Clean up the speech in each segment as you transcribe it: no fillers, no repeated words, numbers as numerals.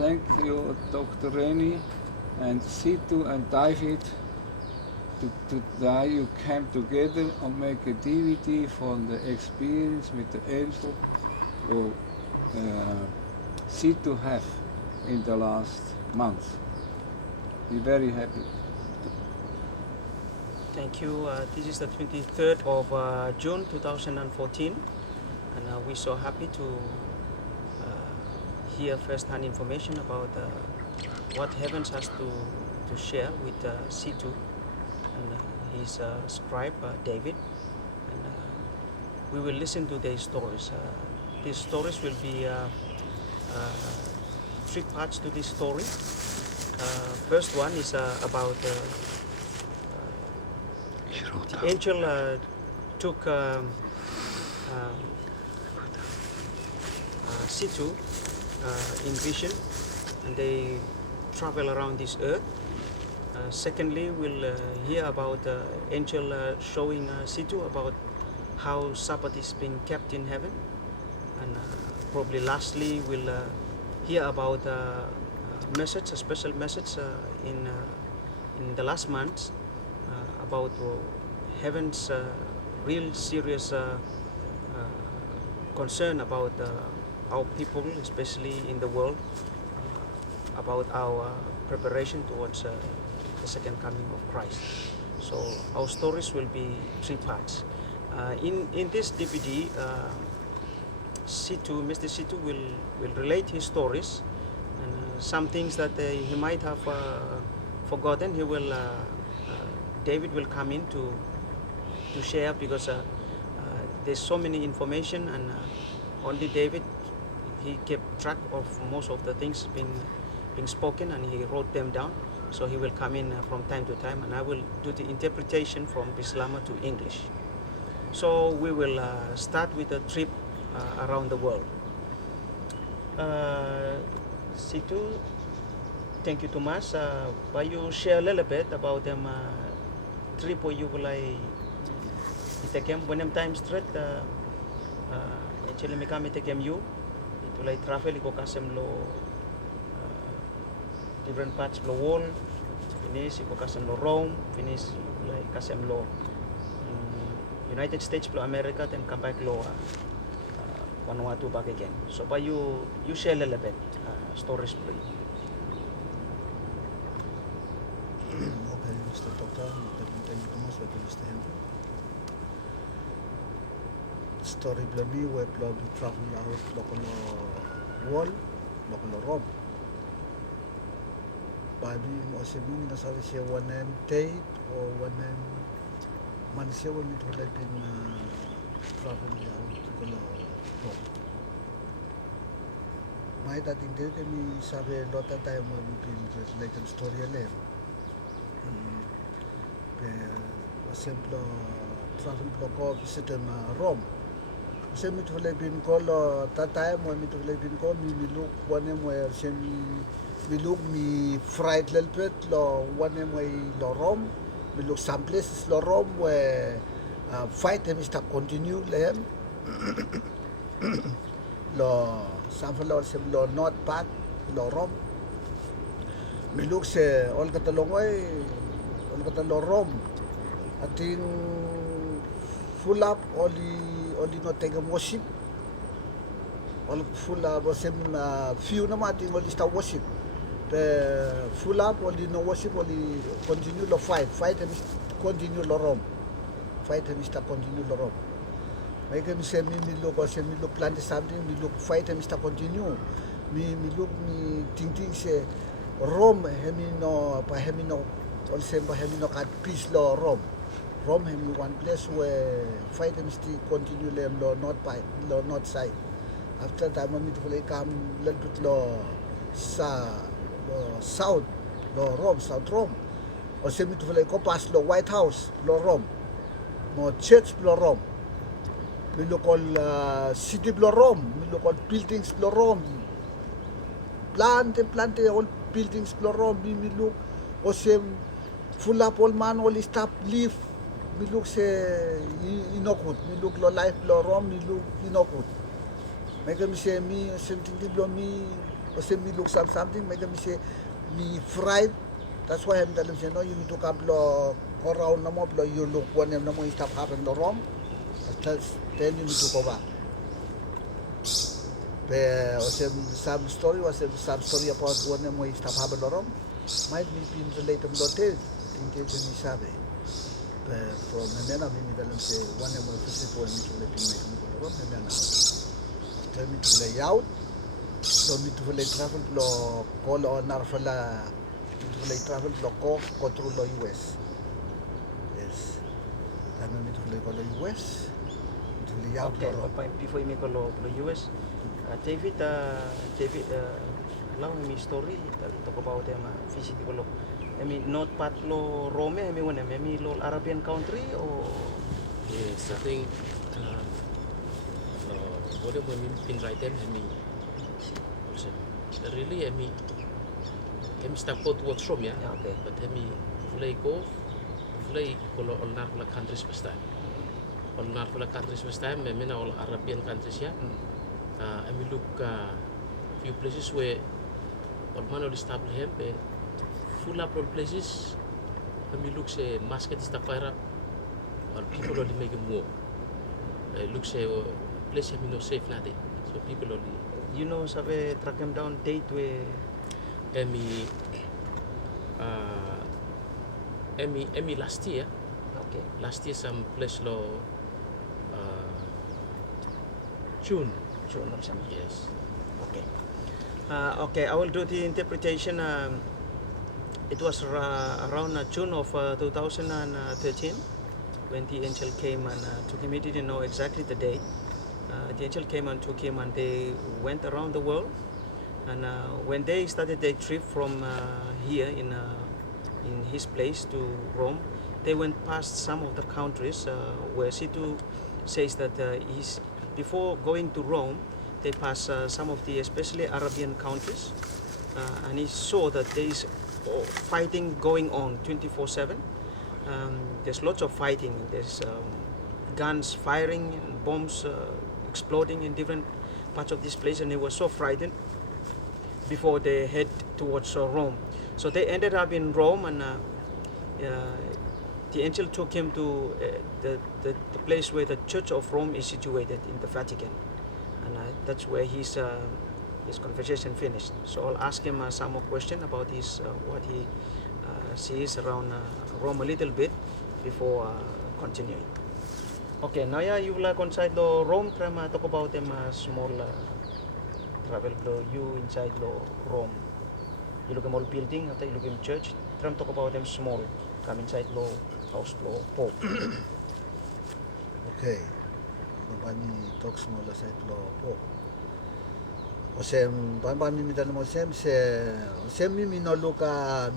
thank you, Dr. Reni, and Situ and David. Today you came together and make a DVD from the experience with the angel who Situ have in the last month. We're very happy. Thank you. This is the 23rd of June 2014, and we're so happy to hear first-hand information about what Heavens has to share with C2 and his scribe David, and we will listen to their stories. These stories will be 3 parts to this story. First one is about the angel took Situ in vision, and they travel around this earth. Secondly, we'll hear about angel showing Situ about how Sabbath is being kept in heaven, and probably lastly we'll hear about a special message in the last month about heaven's real serious concern about our people, especially in the world, about our preparation towards the second coming of Christ. So our stories will be 3 parts. In this DVD, Mr. Situ will relate his stories, and some things that he might have forgotten, David will come in to share, because there's so many information, and only David, he kept track of most of the things being spoken, and he wrote them down. So he will come in from time to time, and I will do the interpretation from Bislama to English. So we will start with a trip around the world. Situ, thank you too much. But you share a little bit about them trip where you will take him when them time straight. Actually, me come take him you. It will travel. Iko kasem lo different parts of the world. Finish. Iko kasem lo Rome. Finish. Like kasem lo United States, lo America. Then come back lo Vanuatu back again. So, but you share a little bit stories, please. Okay, Mr. Doctor, thank you so much for Mr. Henry. Story blami we blog travel out local wall, local Rome. Babi mo sabihin na sabi siya one name date or one name man siya when it will been travel out local Rome. May dating dito kami sabi lota tayo mo bibin related story alin. Per esempio travel blog visit Rome. Kasi mit hulay bin ko lo tatay mo mit hulay bin ko mi look one mo siya mi look mi fried lelpet lo one mo lo Rome mi look some places lo Rome where fight them is to continue lehem lo some lo sem lo north part lo Rome mi look se all katalongoy all katalo Rome ating full up only not take a worship. All full up was few na mating only start worship. Full up only no worship only continue the fight and continue the Rome. Fight and start continue the Rome. Make me say me look plan something, me look fight and start continue. Me look me thinking say Rome hemino also hemino kat peace law Rome. Rome have one place where fight and still continue them law north side. After that, we will come little bit law south law Rome, South Rome. Or same it will go past law White House law Rome. More church law Rome. We look all city law Rome. We look all buildings law Rome. Plant all buildings law Rome. We look or same full up all man all stop leave. We look say inokut, we look lo life lo Rome, we look inokut. Make me say me something lo me or say me look something, make them say me fried. That's why I'm telling you, no, you need to come to go around no more, you look one no more stuff happen the wrong. Then you need to go back. Some story was some story about one more stuff happen the wrong. Might be related to hotel, think it's in Isabe. From Memena, we tell them say one more physical and to let him make me go wrong, and then tell me to lay out. So me to lay travel lo call on Narfala to lay travel lo go through the US. Yes. Kami me to lay go the US. To lay out Okay, lo. before you make a law US, David, allow me story talk about them physical law. I mean, not part lo Rome, I mean, when I mean, lo Arabian country or Yes, I think whatever we been right then, I mean, really, I mean, start go towards Rome, yeah. Yeah, okay. But I mean, fly all narfla countries first time. All narfla countries first time, I mean, all Arabian countries, yeah. I mean, look, few places where all man will establish him, full up all places. I mean, look, say market is the fire. Or people only make a move. Look, say place I mean no safe nothing. So people only. you know, sabi track them down date where Emmy last year okay, some place lo June. June or something. Yes. Okay. Okay, I will do the interpretation. It was around June of 2013 when the angel came and took him. He didn't know exactly the day. The angel came and took him, and they went around the world. And when they started their trip from here in his place to Rome, they went past some of the countries where Situ says that before going to Rome, they passed some of the especially Arabian countries, and he saw that there is fighting going on 24/7. There's lots of fighting. There's guns firing and bombs exploding in different parts of this place, and they were so frightened before they head towards Rome. So they ended up in Rome, and the angel took him to the place where the Church of Rome is situated in the Vatican, and that's where his conversation finished. So I'll ask him some more question about what he sees around Rome a little bit before continuing. Okay, now you will inside the Rome. Try to talk about them small travel flow. You inside the Rome. You look at more building. After you look at church. Try to talk about them small. Come inside the house, the Pope. Okay. Bani talk small side lo po. Osem bani mi dal mo sem mi minoluka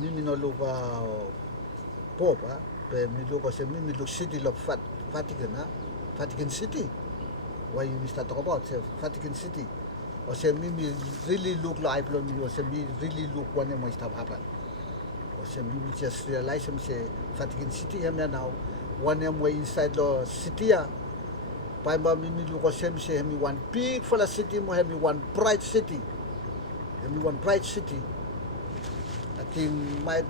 po pa pe mi luka sem mi look city lo Vatican City. Why you start talk about Vatican City? Osem mi really look like me. Osem mi really look one more stuff happen. Osem mi just realize say Vatican City hem now one more inside the city. Paimba mimi luko sem say hemi one big full city mo hemi one bright city. Hemi one bright city. I think my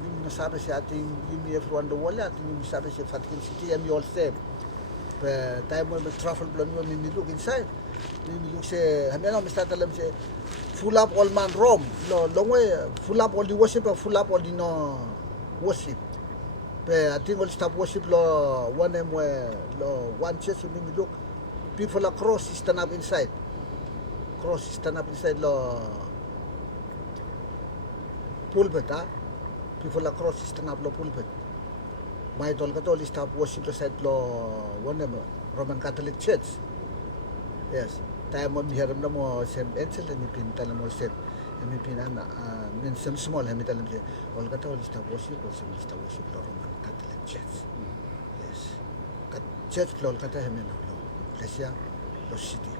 mimi nasabi siya ating mimi everyone the wala ating mimi sabi siya Vatican City hemi all same. But time when the travel plan mo mimi look inside. Mimi look say hemi na mista talam say full up all man Rome. No long way full up all the worship or full up all the no worship. I think all stop worship lo one one church mimi look people across stand up inside. Cross stand up inside lo pulpit people across stand up lo pulpit. My tol katol stop worship lo side lo one Roman Catholic Church. Yes. Tayo mo mihiram na mo sem encel ni pinta na mo sem. Kami pinana min sem small kami talam siya. All katol stop worship lo Roman Catholic Church. Yes. Church lo kata kami na lo. Iglesia lo city.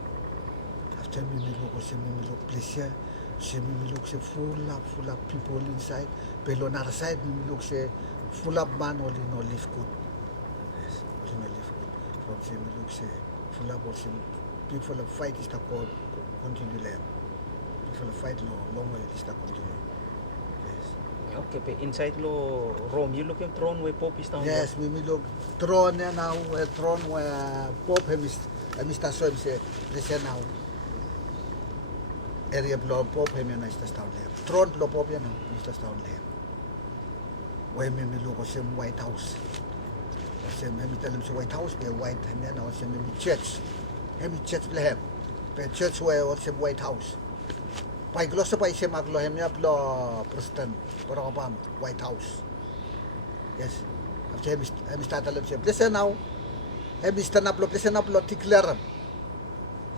After me look place me look full up people inside. Pero on other side me look full up man only no live good. Yes, only no live good. From me look full up also people of fight is the call continue land. Fala fight lo long way this continue. Yes. Okay, but inside lo Rome, you looking throne where Pope is down Yes, we look throne now, throne where Pope Mr. Soim say this now. Area blow Pope him and Mr. Town there. Throne blow Pope now, Mr. Town there. Where me look same White House. Same me tell him say White House be white and then also me church. Him church blehem. Be church where also White House. Pai glosa pai se maglo him ya blow Preston, Barack Obama, White House. Yes. After him start a little bit. Listen now. Him stand up, listen up, declare.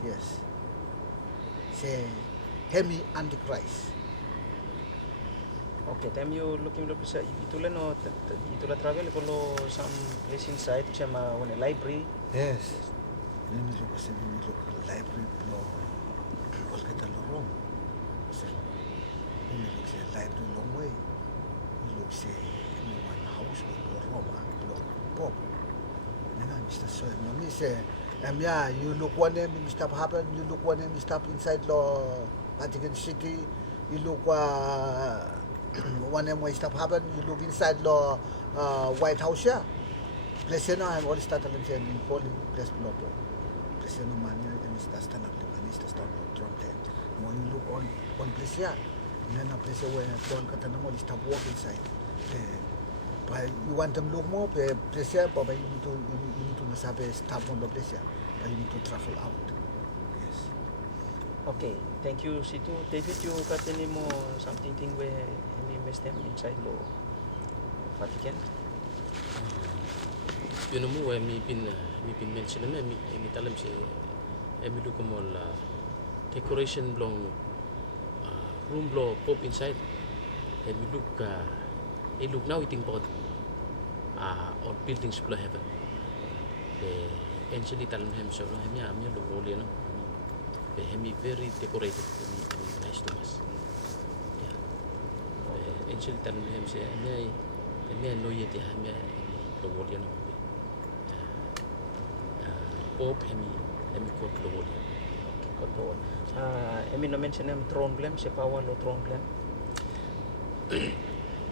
Yes. Say, hemi Antichrist. Okay, time you looking look sa itulah no itulah travel kalau some place inside sama one library. Yes. Mimi look sa library lo all kita lo wrong. Mimi look sa library long way. Mimi look sa one house lo Roma lo Pop. Nengan Mr. Soy. Mimi say, you look one name, you stop happen. You look one name, you stop inside lo Vatican City. You look one name where stop happen. You look inside lo White House ya. Place na I'm always start alam siya in Poli place lo po. Place no man yan and start stand up and start Trump there. Mo you look on place ya. Then a place where Don katana mo stop walk inside. But you want them look more place ya, but you need to nasabi stop on the place ya. But you need to travel out. Yes. Okay, thank you Situ. David, you got any more something thing where we missed them inside lo Vatican? Yun mo mi pin mention na mi talam si mi look mo la decoration blong room blow Pope inside. Mi look now eating about all buildings below heaven. The anciently talam hem so mi look all you know. Hemi very decorated, hemi nice to us. Yeah. Anciently talam hem say mi no yet hemi look all you know. Pope hemi kot lo wol. Kot lo. Emi no mention them throne blem, se power lo throne blem.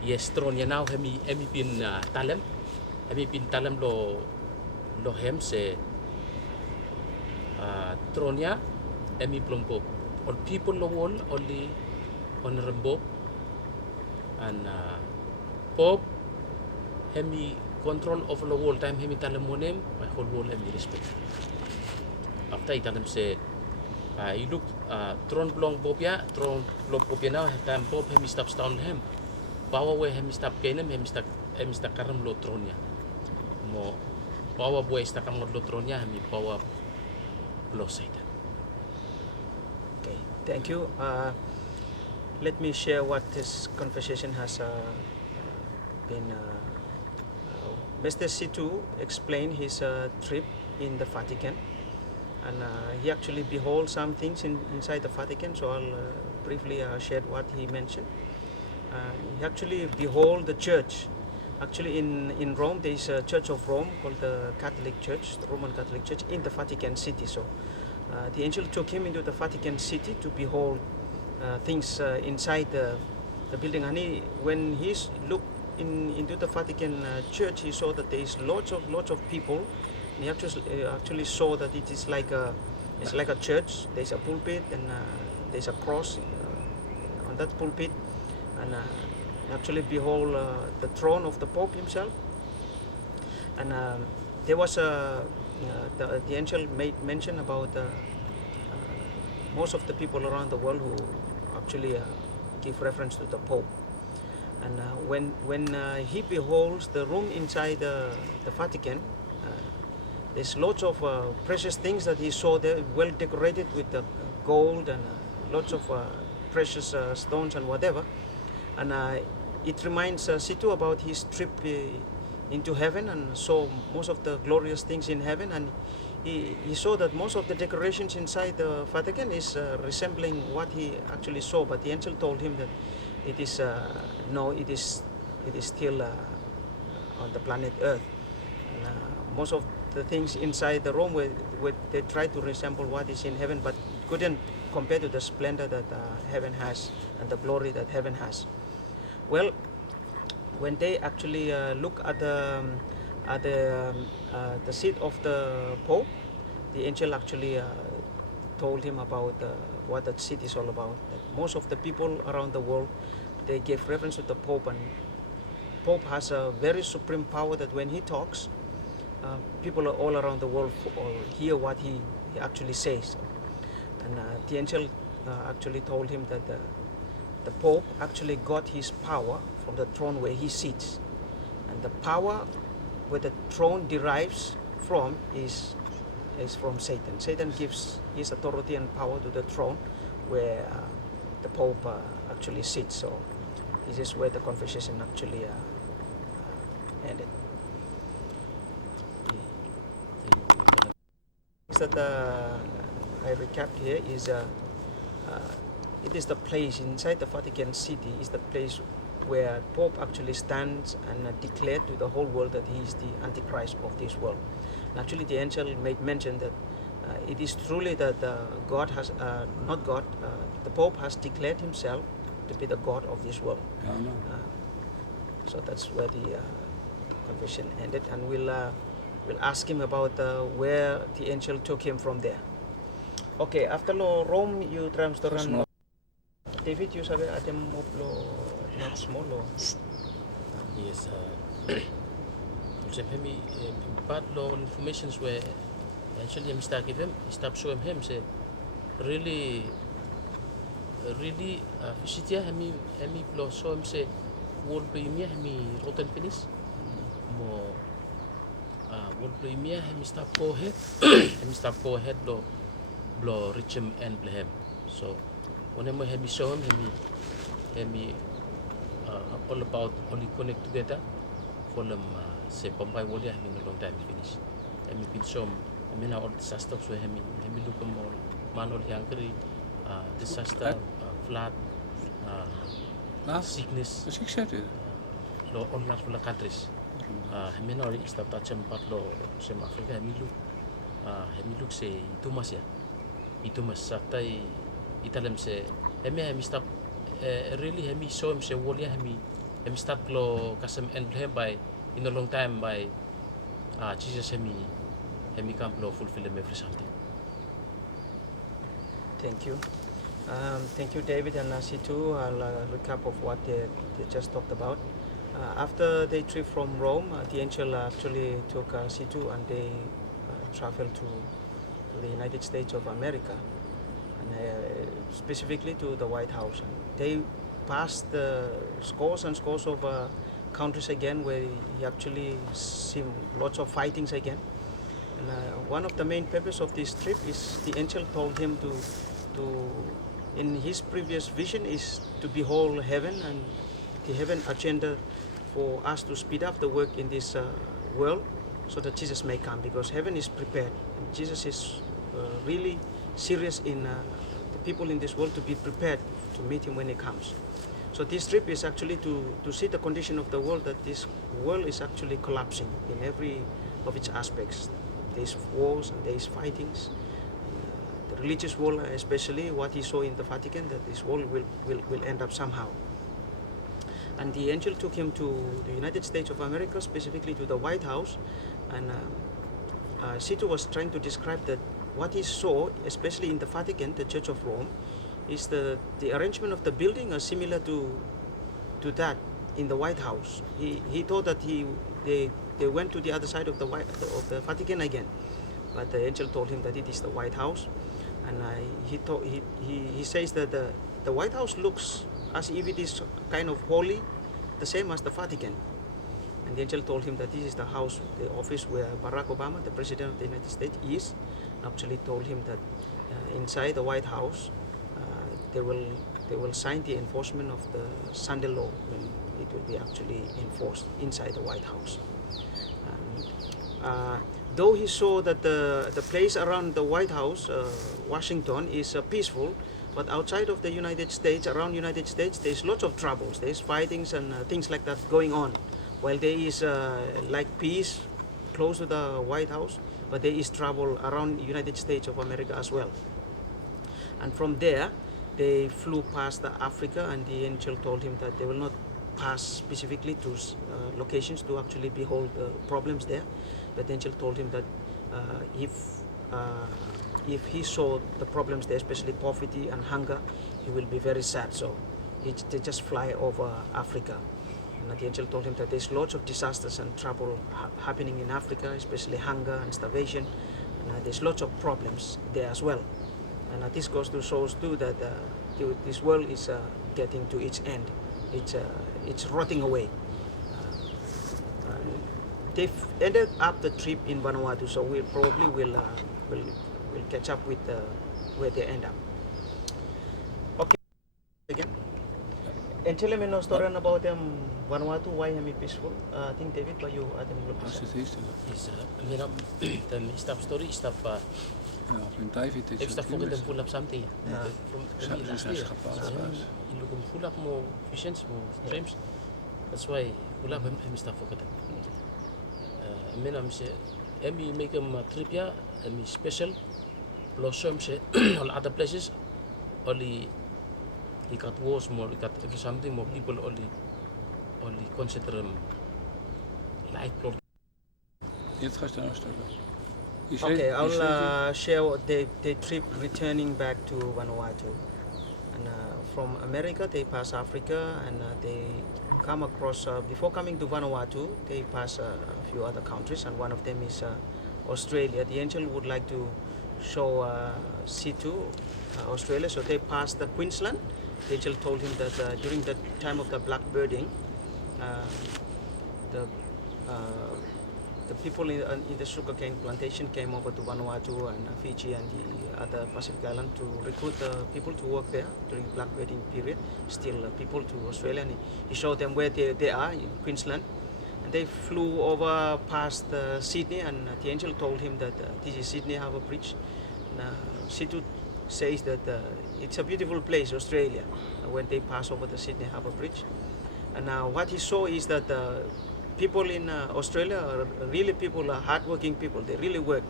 Yes, throne ya now hemi pin talem lo hem se throne ya hemi plom Pope. All people lo wol only honorable and Pope hemi control of the whole time hemi talem monem my whole wall hemi respect. After italem say you look throne belong Popia, throne belong Popia now time Pope hemi stop down him. Power way hemi stop kenem hemi stop karam lo throne ya. Mo power boy stop karam lo throne ya hemi power lo Satan. Okay, thank you. Let me share what this conversation has been. Mr. Situ explained his trip in the Vatican, and he actually behold some things inside the Vatican. So I'll briefly share what he mentioned. He actually behold the church. Actually, in Rome, there is a Church of Rome called the Catholic Church, the Roman Catholic Church, in the Vatican City. So the angel took him into the Vatican City to behold things inside the building. And when he looked into the Vatican Church, he saw that there is lots of people. He actually saw that it is like a church. There's a pulpit and there's a cross on that pulpit, and actually behold the throne of the Pope himself. And there was the angel made mention about most of the people around the world who actually give reference to the Pope. And when he beholds the room inside the Vatican, there's lots of precious things that he saw there, well decorated with the gold and lots of precious stones and whatever. And it reminds Situ about his trip into heaven and saw most of the glorious things in heaven. And he saw that most of the decorations inside the Vatican is resembling what he actually saw. But the angel told him that it is no, it is still on the planet Earth. And, most of the things inside the room where they try to resemble what is in heaven, but couldn't compared to the splendor that heaven has and the glory that heaven has. Well, when they actually look at the seat of the Pope, the angel actually told him about what that seat is all about. That most of the people around the world, they gave reference to the Pope, and Pope has a very supreme power that when he talks, people all around the world hear what he actually says. And the angel actually told him that the Pope actually got his power from the throne where he sits. And the power where the throne derives from is from Satan. Satan gives his authority and power to the throne where the Pope actually sits. So this is where the conversation actually ended. That I recapped here is it is the place inside the Vatican City is the place where Pope actually stands and declared to the whole world that he is the Antichrist of this world. And actually the angel made mention that it is truly that God has, not God, the Pope has declared himself to be the God of this world. Ja, nou. So that's where the conversation ended, and we'll ask him about where the angel took him from there. Okay, after lo Rome, you transferan Small. David, you sabi atem mo not small lo. Yes, hemi bad law informations where actually I'm start give him, stop show him say really visitia hemi blow show him say world premier hemi rotten finish mo world premier hemi stop go ahead blow reach him and him. So whenever hemi show him hemi all about only connect together for them say Bombay Walia having a long time to finish. Hemi been shown I mean all disaster so hemi look more manual hungry disaster flood sickness Dus ik zeg het. lo all natural countries hemi no stop touch part lo sem Africa hemi look say itu mas satai italem se hemi stop really hemi show him say Walia hemi start lo kasem and him by in a long time by Jesus hemi come lo fulfill him every something. Thank you. Thank you, David and Situ. I'll recap of what they just talked about. After they trip from Rome, the angel actually took Situ and they traveled to the United States of America, and specifically to the White House. And they passed scores and scores of countries again where he actually seen lots of fightings again. And one of the main purpose of this trip is the angel told him to in his previous vision is to behold heaven and the heaven agenda for us to speed up the work in this world so that Jesus may come, because heaven is prepared and Jesus is really serious in the people in this world to be prepared to meet him when he comes. So this trip is actually to see the condition of the world, that this world is actually collapsing in every of its aspects. There's wars and there's fightings. The religious world, especially what he saw in the Vatican, that this world will end up somehow. And the angel took him to the United States of America, specifically to the White House, and Situ was trying to describe that what he saw, especially in the Vatican, the Church of Rome, is the arrangement of the building are similar to that in the White House. He thought that they went to the other side of the Vatican again, but the angel told him that it is the White House, and he says that the White House looks as if it is kind of holy, the same as the Vatican. And the angel told him that this is the house, the office where Barack Obama, the President of the United States, is. Actually told him that inside the White House they will sign the enforcement of the Sunday law when it will be actually enforced inside the White House. Though he saw that the place around the White House, Washington, is peaceful, but outside of the United States, around United States, there's lots of troubles. There's fightings and things like that going on. While there is like peace close to the White House, but there is trouble around United States of America as well. And from there, they flew past Africa, and the angel told him that they will not pass specifically to locations to actually behold the problems there. But the angel told him that if he saw the problems there, especially poverty and hunger, he will be very sad. So they just fly over Africa. And the angel told him that there's lots of disasters and trouble happening in Africa, especially hunger and starvation. And there's lots of problems there as well. And this goes to show us too that this world is getting to its end. It's rotting away. They've ended up the trip in Vanuatu, so we probably will catch up with where they end up. Okay, again. And tell me no story about Vanuatu, why am I peaceful? I think David, but you I think Als het is, Is mira the stop story stop ja, of in David is if stop het for them full up something. From Sa- last sa- year. schapaas, You look full up more visions, more dreams. That's why full up I'm stop for them. Mena I'm say Emi make a trip here, Emi special blossom say all other places only you got wars more, you got something more people only consider life plot. Jetzt gaat het naar Australië. Okay, I'll share what their trip returning back to Vanuatu. And from America, they pass Africa, and they come across, before coming to Vanuatu, they pass a few other countries, and one of them is Australia. The angel would like to show Situ, Australia, so they passed the Queensland. The angel told him that during the time of the blackbirding, the people in the sugarcane plantation came over to Vanuatu and Fiji and the other Pacific island to recruit people to work there during the blackbirding period, still people to Australia, and he showed them where they are in Queensland. And they flew over past Sydney, and the angel told him that this is Sydney Harbour Bridge. Situ says that it's a beautiful place, Australia, when they pass over the Sydney Harbour Bridge. And what he saw is that people in Australia are really people, are hardworking people. They really work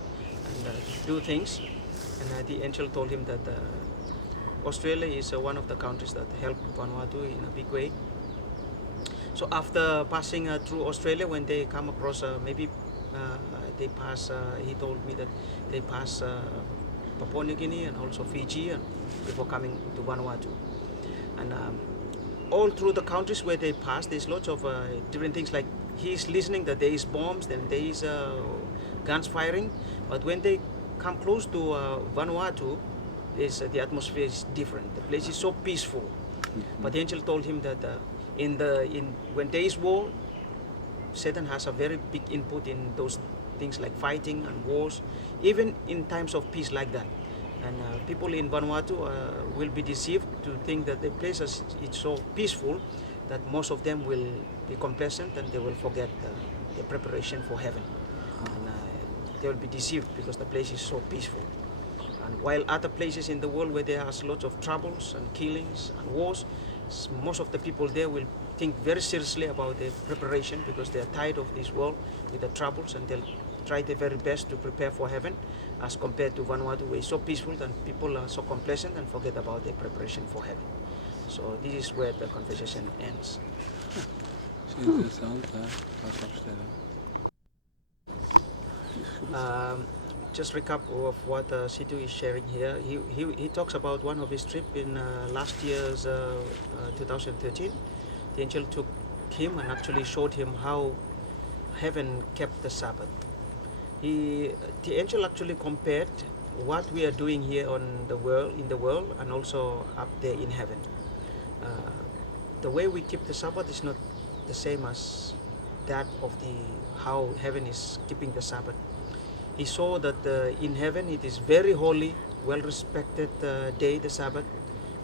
and do things. And the angel told him that Australia is one of the countries that helped Vanuatu in a big way. So after passing through Australia, when they come across, they pass, he told me that they pass Papua New Guinea and also Fiji and before coming to Vanuatu. And all through the countries where they pass, there's lots of different things, like he's listening that there is bombs, then there is guns firing. But when they come close to Vanuatu, the atmosphere is different. The place is so peaceful. But the angel told him that when there is war, Satan has a very big input in those things like fighting and wars, even in times of peace like that. And people in Vanuatu will be deceived to think that the place is so peaceful that most of them will be complacent and they will forget the preparation for heaven. And they will be deceived because the place is so peaceful. And while other places in the world where there are lots of troubles and killings and wars, most of the people there will think very seriously about the preparation because they are tired of this world with the troubles, and they'll try their very best to prepare for heaven, as compared to Vanuatu, where it's so peaceful and people are so complacent and forget about their preparation for heaven. So this is where the conversation ends. Dat is interessant, hè? Ga ik opstellen. Just recap of what Situ is sharing here. He talks about one of his trip in last year's 2013. The angel took him and actually showed him how heaven kept the Sabbath. The angel actually compared what we are doing here in the world and also up there in heaven. The way we keep the Sabbath is not the same as that of how heaven is keeping the Sabbath. He saw that in heaven it is very holy, well respected day, the Sabbath,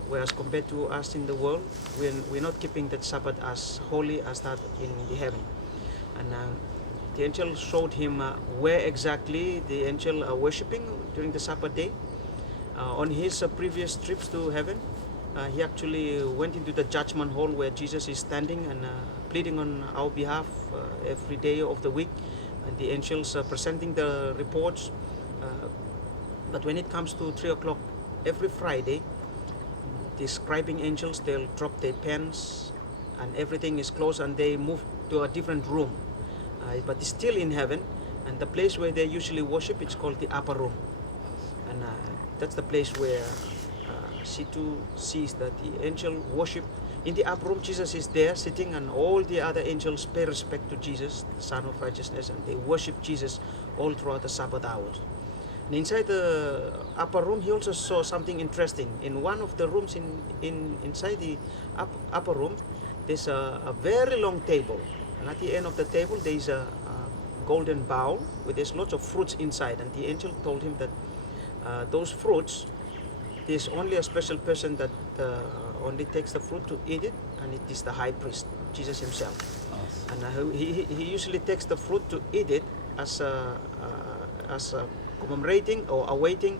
whereas compared to us in the world, we're not keeping that Sabbath as holy as that in the heaven. And the angel showed him where exactly the angel are worshipping during the Sabbath day. On his previous trips to heaven, he actually went into the judgment hall where Jesus is standing and pleading on our behalf every day of the week, and the angels presenting the reports. But when it comes to 3 o'clock every Friday, the scribing angels, they'll drop their pens and everything is closed and they move to a different room. But it's still in heaven, and the place where they usually worship, it's called the upper room. And that's the place where C2 sees that the angel worship. In the upper room, Jesus is there sitting, and all the other angels pay respect to Jesus, the Son of Righteousness, and they worship Jesus all throughout the Sabbath hours. And inside the upper room, he also saw something interesting. In one of the rooms inside the upper room, there's a very long table. And at the end of the table, there's a golden bowl with there's lots of fruits inside. And the angel told him that those fruits, there's only a special person that only takes the fruit to eat it, and it is the high priest, Jesus himself. And he usually takes the fruit to eat it as a commemorating or awaiting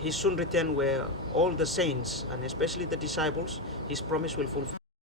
his soon return, where all the saints and especially the disciples, his promise will fulfill.